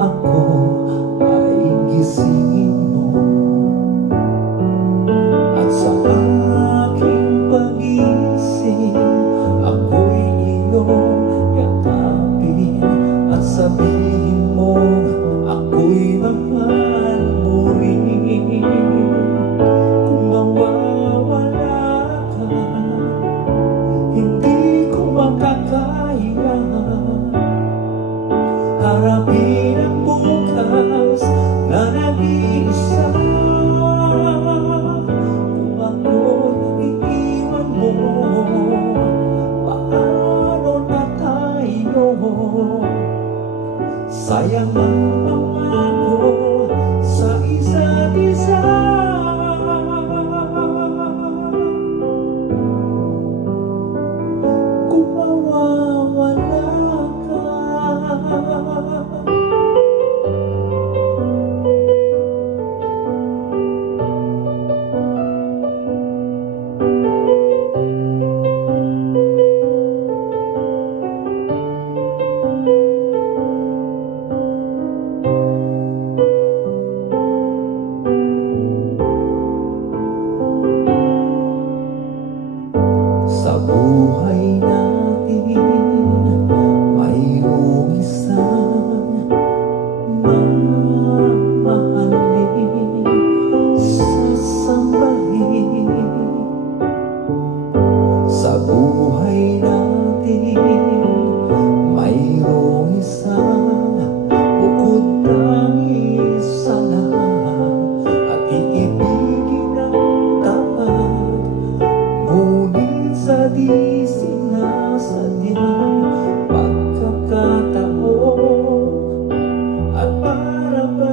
ako ay gisingin mo, at sa aking pag-ising ako'y iyong yakapin at sabihin mo ako'y mahal mo rin. Kung mawawala ka, hindi ko makakaya harapin ang bukas na nag-iisa. Kung ako'y iiwan mo, paano na tayo? Sayang ang pangako sa isa't isa. Kung mawawala ka, sa buhay natin mayroong isang mamahalin, sasambahin. Sa buhay natin mayroong isang bukod tangis sa lahat, at iibigin ng tapat, ngunit sa di sinasadyang pagkakataon, at para ba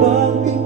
pagbigay